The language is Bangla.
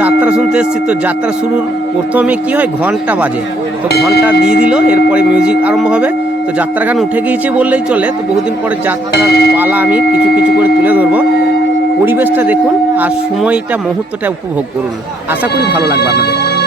যাত্রা শুনতে এসেছি, তো যাত্রা শুরুর প্রথমে কি হয়, ঘণ্টা বাজে। তো ঘণ্টা দিয়ে দিল, এরপরে মিউজিক আরম্ভ হবে। তো যাত্রা গান উঠে গিয়েছে বললেই চলে, তো বহুদিন পরে যাত্রার পালা আমি কিছু কিছু করে তুলে ধরবো। পরিবেশটা দেখুন আর সময়টা, মুহূর্তটা উপভোগ করুন। আশা করি ভালো লাগবে আপনাদের।